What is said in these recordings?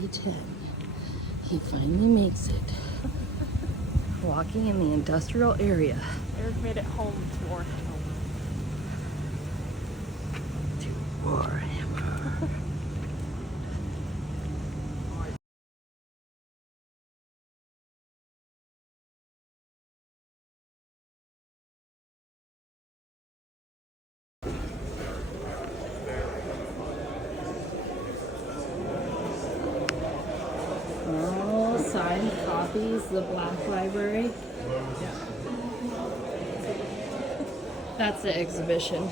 Day 10. He finally makes it. Walking in the industrial area. Eric made it home to Warhammer. To Warhammer. Oh, signed copies, the Black Library. Yeah. That's the exhibition.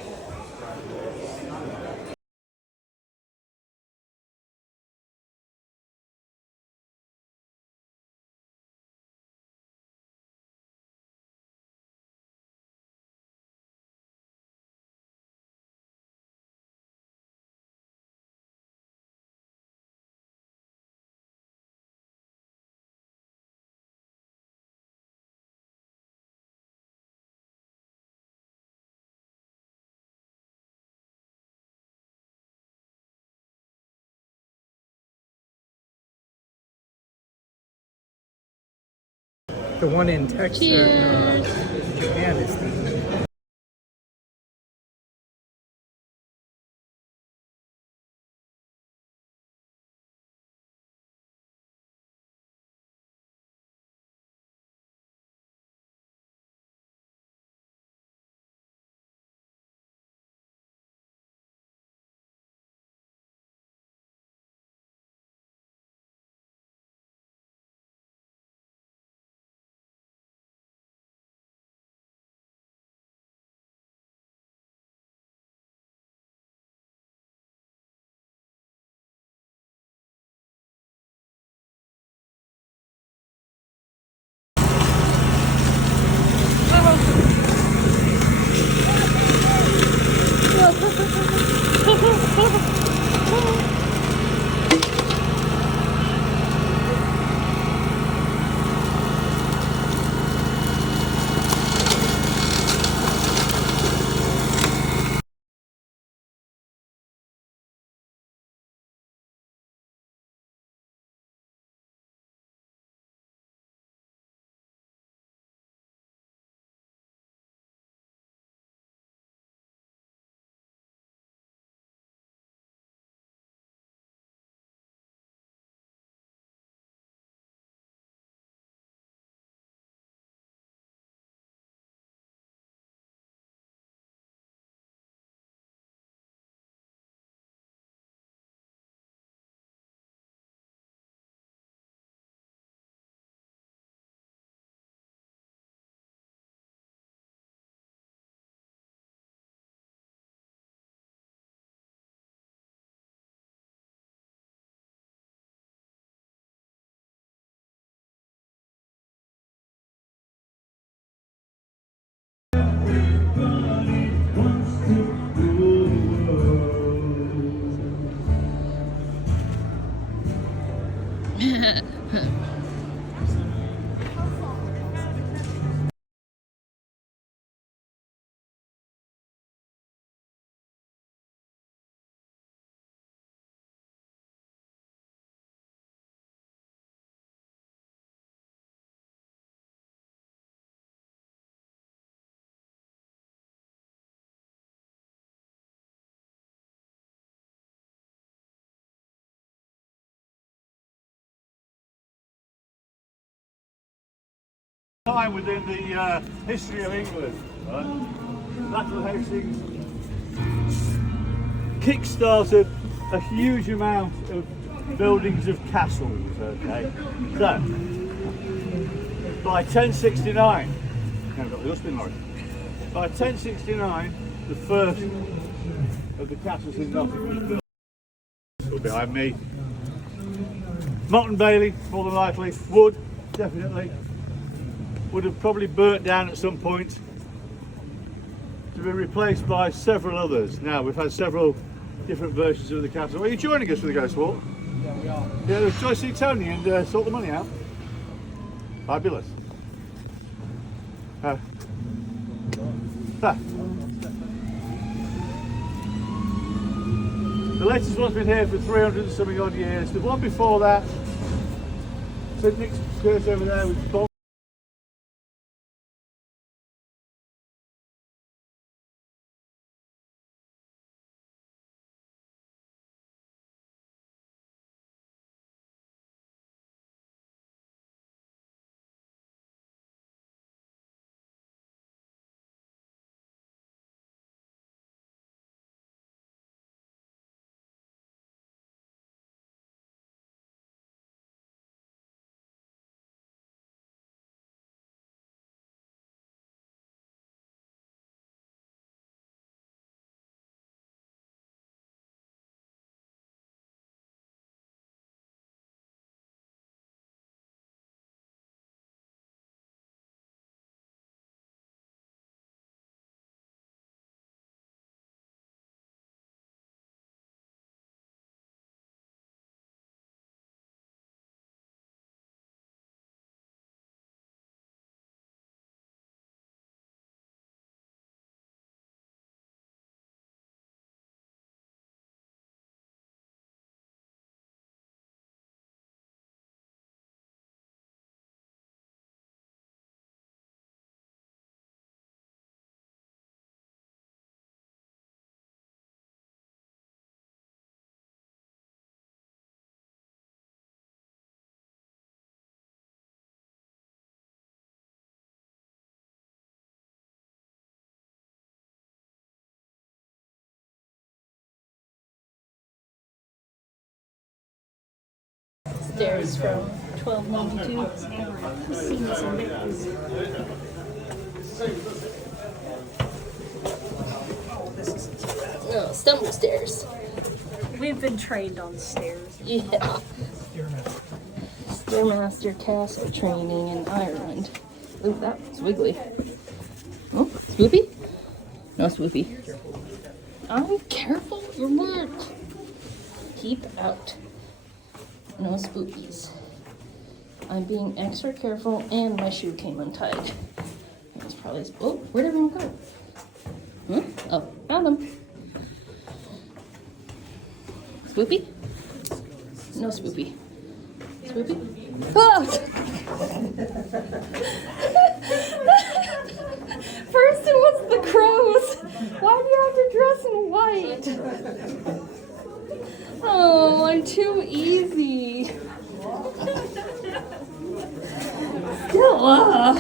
The one in Texas, Japan is the time within the history of England. Right? Battle of Hastings kick-started a huge amount of buildings of castles. Okay, so by 1069, by 1069, the first of the castles in Nottingham was built. Behind me, Motte and Bailey, more than likely. Wood, definitely. Would have probably burnt down at some point to be replaced by several others. Now we've had several different versions of the castle. Are you joining us for the Ghost Walk? Yeah, we are. Yeah, shall I see Tony and sort the money out? Fabulous. The latest one's been here for 300 and something odd years. The one before that, St Nick's Church over there with Bob. Stairs from 1292. Oh, stumble stairs. We've been trained on stairs. Yeah. Stairmaster Castle training in Ireland. Ooh, that was wiggly. Oh, swoopy? No swoopy. I'm careful, your mark. Keep out. No spookies. I'm being extra careful and my shoe came untied. That's probably, oh, where'd everyone go? Huh? Oh, found them. Swoopy? No swoopy. Swoopy? Oh! First it was the crows. Why do you have to dress in white? Oh, I'm too easy. Stella.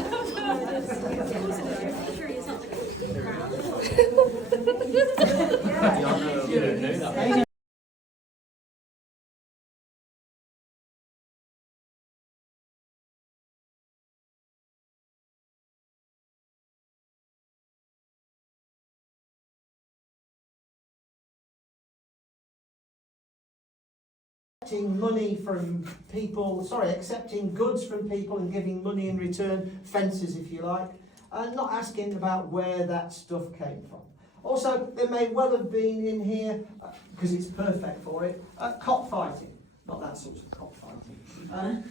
Accepting money from people, accepting goods from people and giving money in return, fences if you like, and not asking about where that stuff came from. Also, there may well have been in here, because it's perfect for it, cockfighting. Not that sort of cockfighting.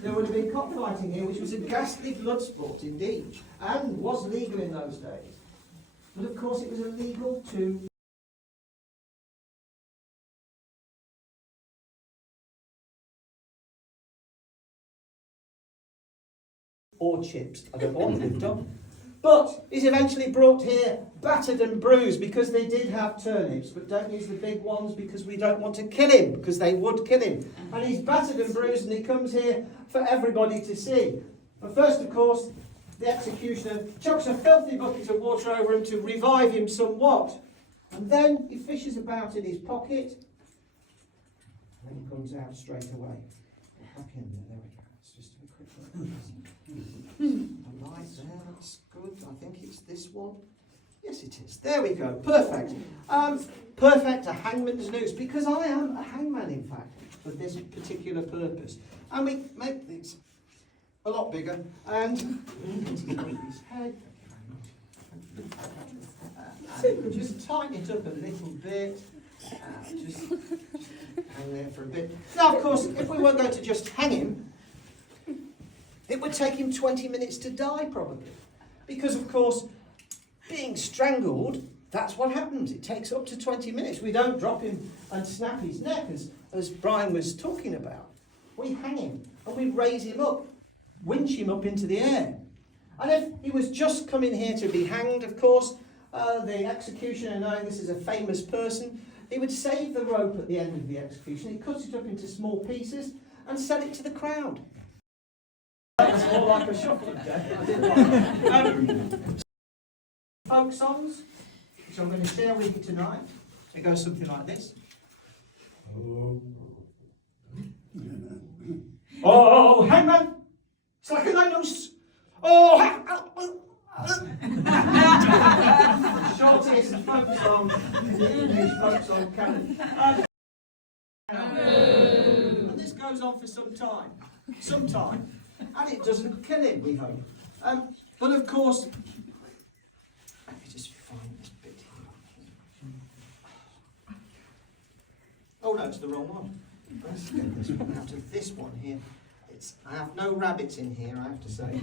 There would have been cockfighting here, which was a ghastly blood sport indeed, and was legal in those days. But of course it was illegal to or chips. I don't know what they've done. But he's eventually brought here battered and bruised because they did have turnips, but don't use the big ones because we don't want to kill him, because they would kill him. And he's battered and bruised and he comes here for everybody to see. But first, of course, the executioner chucks a filthy bucket of water over him to revive him somewhat. And then he fishes about in his pocket and he comes out straight away. Back in there we go. It's just a quick look. Right there, that's good. I think it's this one. Yes, it is. There we go. Perfect. Perfect, a hangman's noose, because I am a hangman, in fact, for this particular purpose. And we make these a lot bigger, and his head. Just tighten it up a little bit. Just hang there for a bit. Now, of course, if we were going to just hang him, it would take him 20 minutes to die, probably. Because, of course, being strangled that's what happens. It takes up to 20 minutes. We don't drop him and snap his neck, as Brian was talking about. We hang him and we raise him up, winch him up into the air. And if he was just coming here to be hanged, of course, the executioner, knowing this is a famous person, he would save the rope at the end of the execution. He cuts it up into small pieces and sell it to the crowd. That's more like a shopping day. Folk songs, which I'm going to share with you tonight. It goes something like this. Oh, hangman, slacken thy noose. Oh, shortest folk song, the English folk song canon. And this goes on for some time, and it doesn't kill him, we hope. But of course, let me just find this bit here. Oh no, it's the wrong one. Let's get this one out of this one here. I have no rabbits in here, I have to say.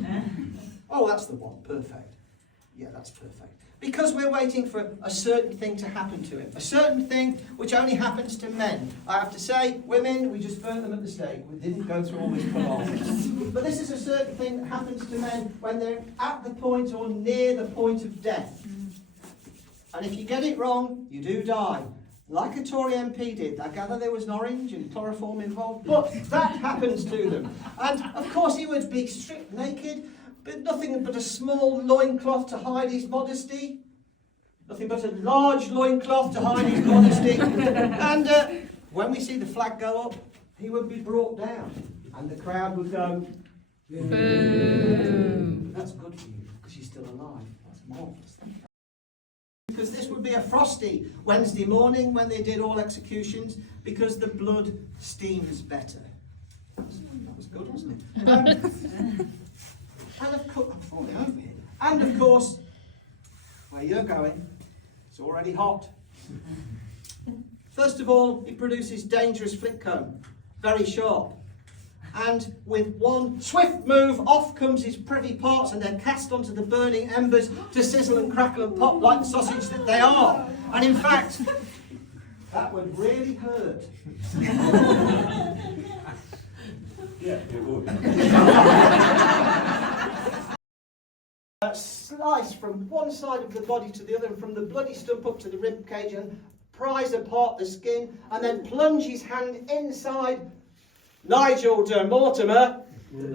Oh, that's the one. Perfect. Yeah, that's perfect. Because we're waiting for a certain thing to happen to him. A certain thing which only happens to men. I have to say, women, we just burnt them at the stake. We didn't go through all this palaver. But this is a certain thing that happens to men when they're at the point or near the point of death. And if you get it wrong, you do die. Like a Tory MP did. I gather there was an orange and chloroform involved, but that happens to them. And of course he would be stripped naked, but nothing but a small loincloth to hide his modesty. Nothing but a large loincloth to hide his modesty. And when we see the flag go up, he would be brought down. And the crowd would go, "Boo." That's good for you, because you're still alive. That's marvellous. Because this would be a frosty Wednesday morning when they did all executions, because the blood steams better. That was good, wasn't it? And of course, I'm falling over here. And of course, where you're going, it's already hot. First of all, it produces dangerous flick cone, very sharp. And with one swift move, off comes his privy parts and they're cast onto the burning embers to sizzle and crackle and pop like the sausage that they are. And in fact, that would really hurt. Yeah, it would. Slice from one side of the body to the other, and from the bloody stump up to the rib cage, and prise apart the skin, and then plunge his hand inside Nigel Mortimer. Worried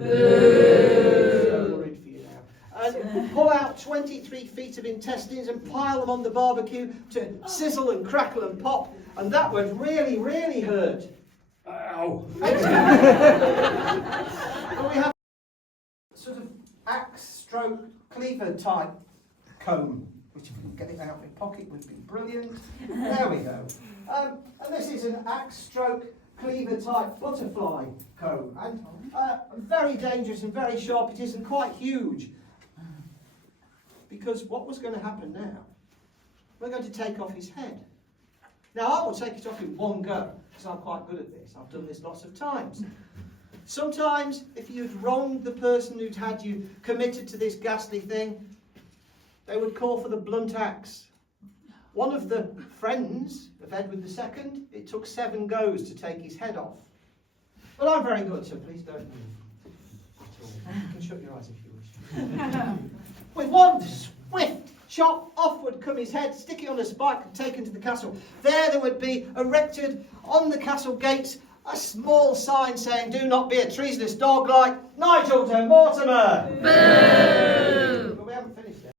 for you now. And pull out 23 feet of intestines and pile them on the barbecue to sizzle and crackle and pop, and that would really, really hurt. Ow! But we have sort of axe stroke cleaver type comb, which if we can get it out of my pocket would be brilliant. There we go. And this is an axe stroke cleaver type butterfly comb, and very dangerous and very sharp it is, and quite huge. Because what was going to happen now? We're going to take off his head. Now I will take it off in one go, because I'm quite good at this. I've done this lots of times. Sometimes, if you'd wronged the person who'd had you committed to this ghastly thing, they would call for the blunt axe. One of the friends of Edward II, it took 7 goes to take his head off. But I'm very good, so please don't move at all. You can shut your eyes if you wish. With one swift chop, off would come his head, stick it on a spike and taken to the castle. There would be erected on the castle gates a small sign saying, "Do not be a treasonous dog like Nigel de Mortimer." Boo! But we haven't finished yet.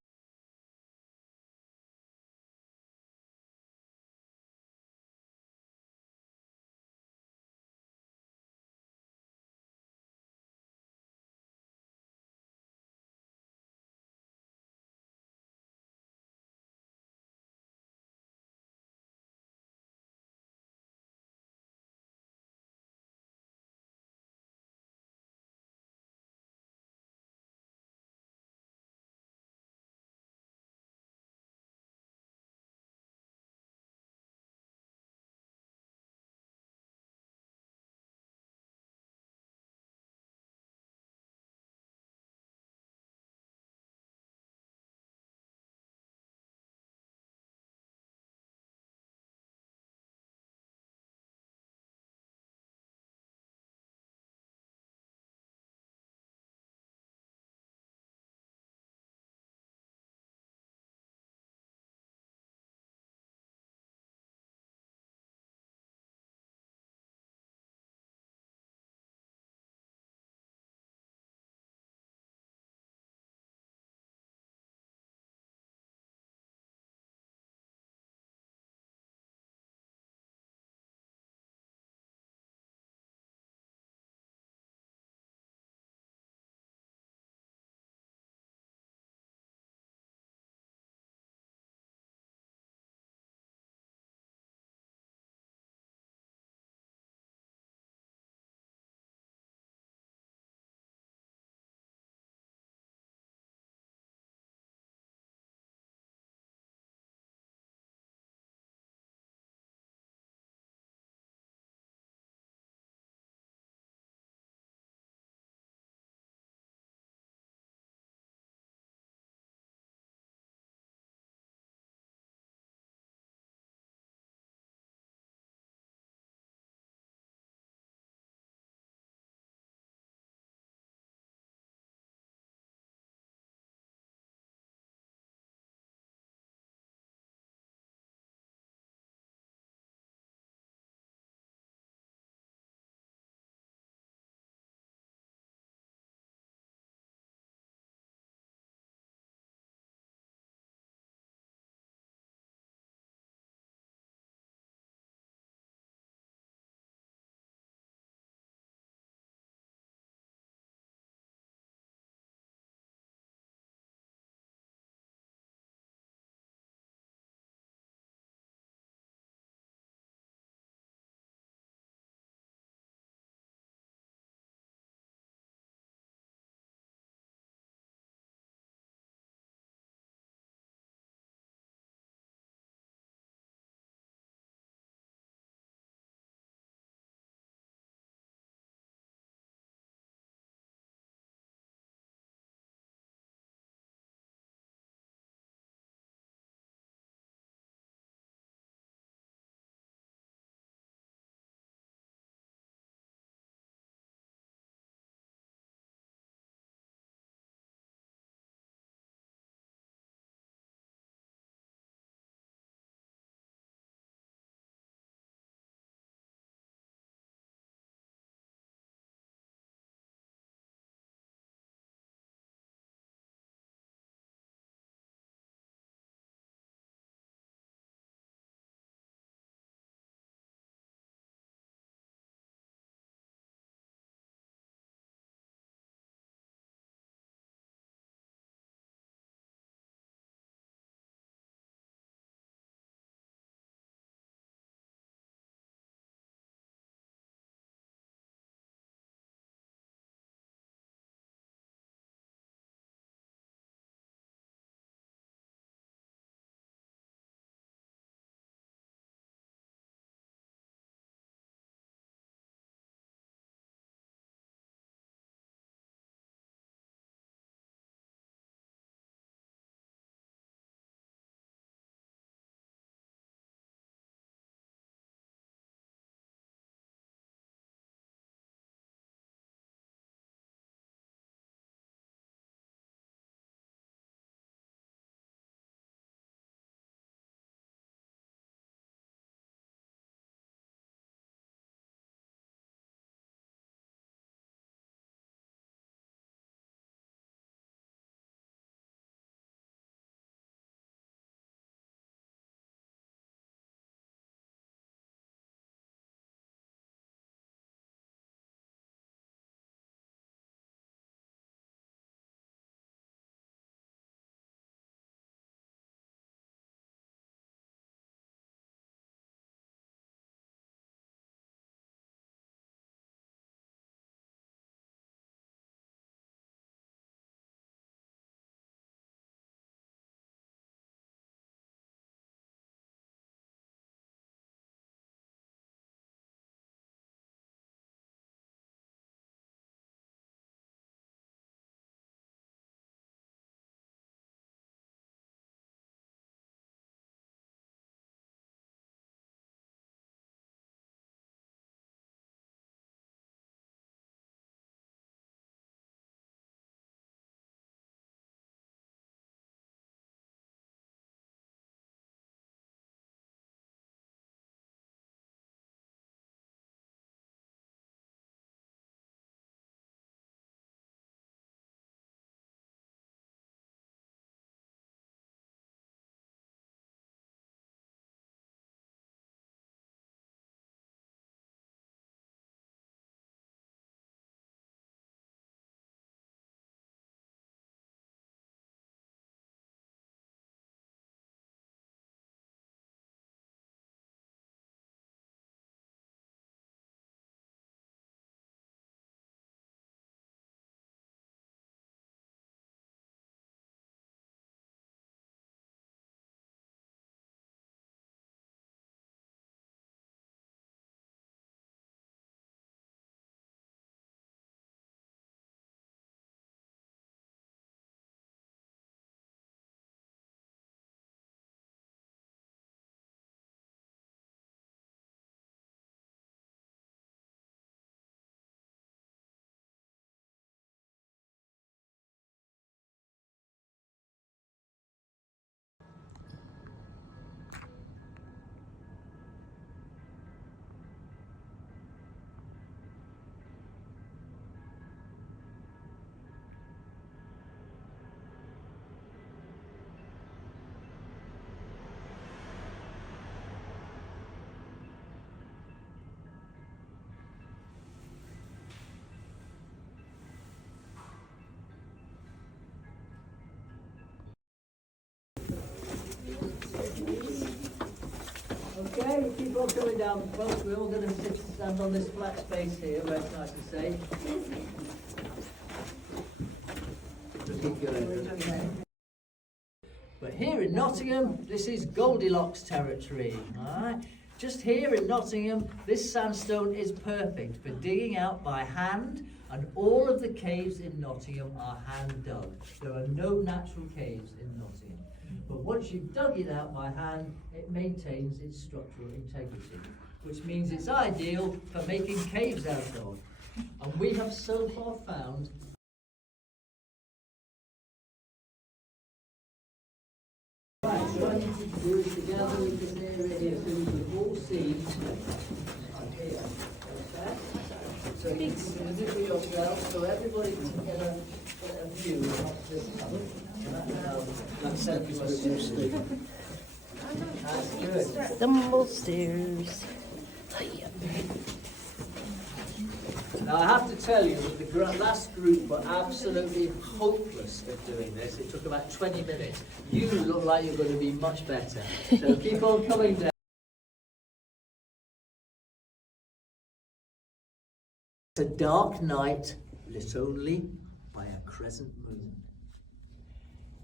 Okay, keep on coming down, folks. We're all going to stand on this flat space here, where it's nice and safe. Just keep going. But here in Nottingham, this is Goldilocks territory, alright? Just here in Nottingham, this sandstone is perfect for digging out by hand, and all of the caves in Nottingham are hand dug. There are no natural caves in Nottingham. But once you've dug it out by hand, it maintains its structural integrity, which means it's ideal for making caves out of. And we have so far found right, so I need to do it together with this area here, so we can all see here. Okay? So you can do it for yourself, so everybody can get a view of this colour. That's good. Stumble stairs. Now I have to tell you that the last group were absolutely hopeless at doing this. It took about 20 minutes. You look like you're going to be much better. So keep on coming down. It's a dark night lit only by a crescent moon.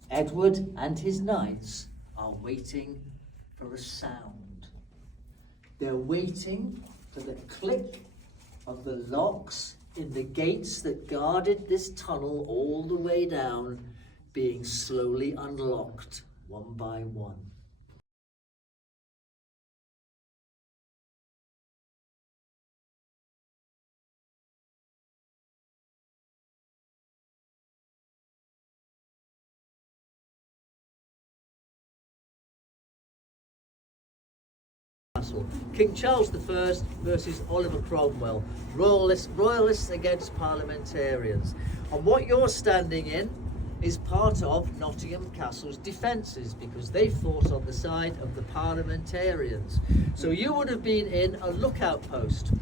Edward and his knights are waiting for a sound. They're waiting for the click of the locks in the gates that guarded this tunnel all the way down being slowly unlocked one by one. King Charles I versus Oliver Cromwell, royalists against parliamentarians. And what you're standing in is part of Nottingham Castle's defences, because they fought on the side of the parliamentarians. So you would have been in a lookout post,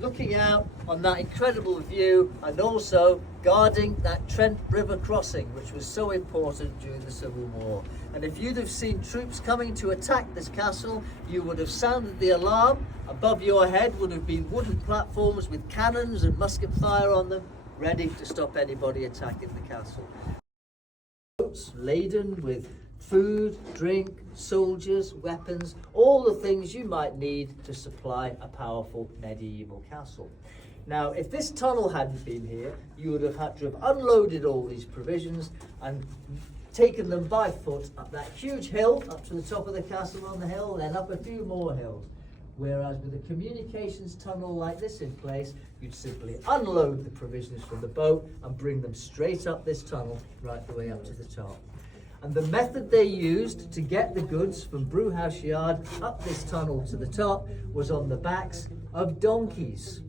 looking out on that incredible view, and also guarding that Trent River crossing, which was so important during the Civil War. And if you'd have seen troops coming to attack this castle, you would have sounded the alarm. Above your head would have been wooden platforms with cannons and musket fire on them, ready to stop anybody attacking the castle. Boats laden with food, drink, soldiers, weapons, all the things you might need to supply a powerful medieval castle. Now, if this tunnel hadn't been here, you would have had to have unloaded all these provisions and taken them by foot up that huge hill, up to the top of the castle on the hill, then up a few more hills. Whereas with a communications tunnel like this in place, you'd simply unload the provisions from the boat and bring them straight up this tunnel, right the way up to the top. And the method they used to get the goods from Brewhouse Yard up this tunnel to the top was on the backs of donkeys.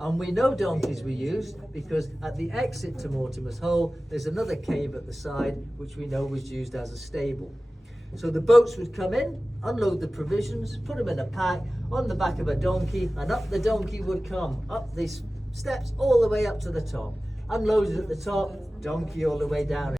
And we know donkeys were used because at the exit to Mortimer's Hole, there's another cave at the side, which we know was used as a stable. So the boats would come in, unload the provisions, put them in a pack on the back of a donkey, and up the donkey would come, up these steps all the way up to the top. Unloaded at the top, donkey all the way down.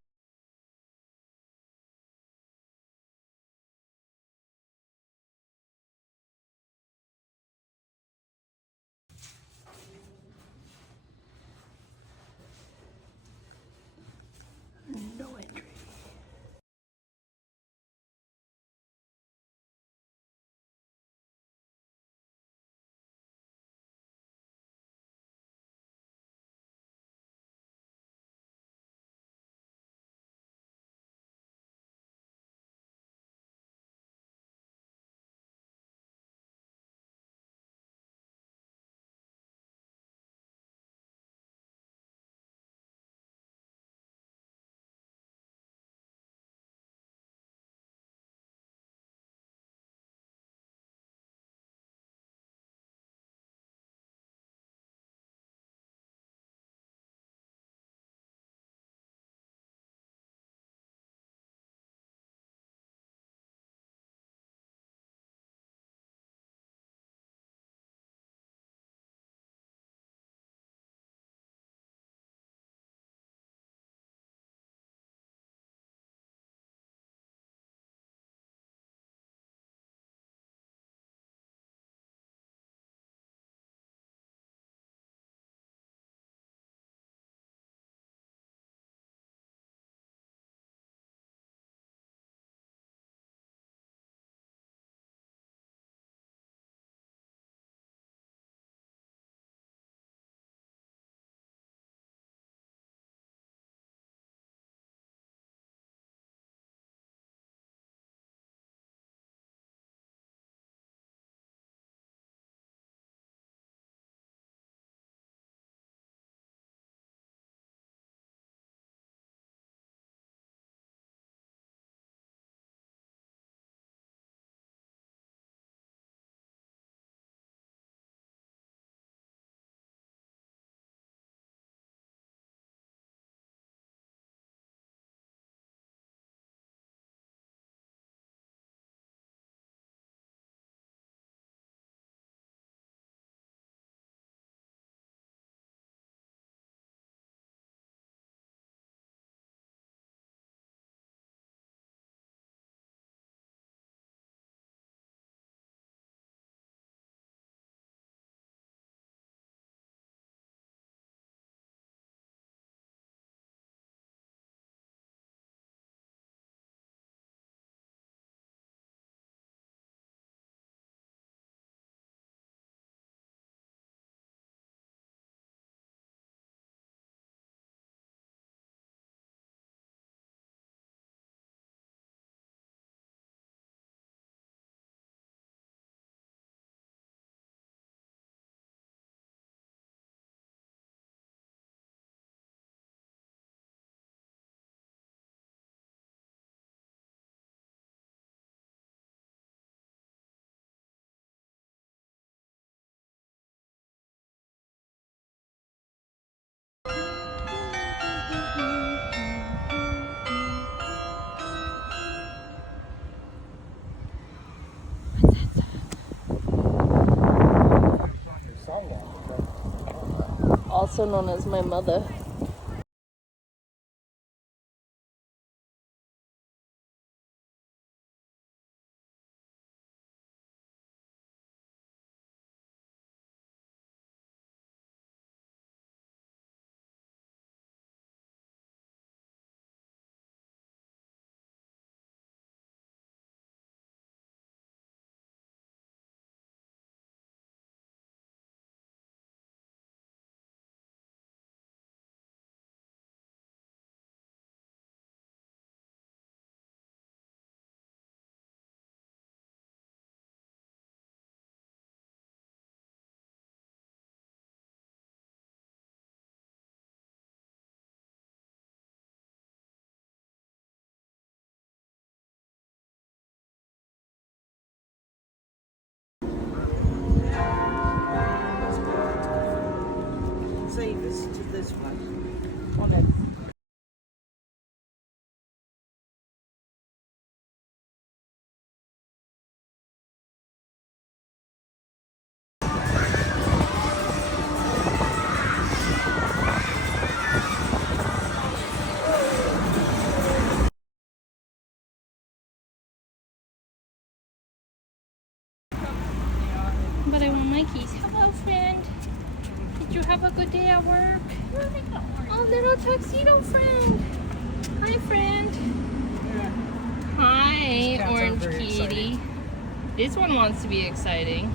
also known as my mother. Save us to this way. Okay. But I want my keys. Hello, friend. Did you have a good day at work? Oh, little tuxedo friend. Hi, friend. Hi, Cats aren't orange very kitty. exciting. This one wants to be exciting.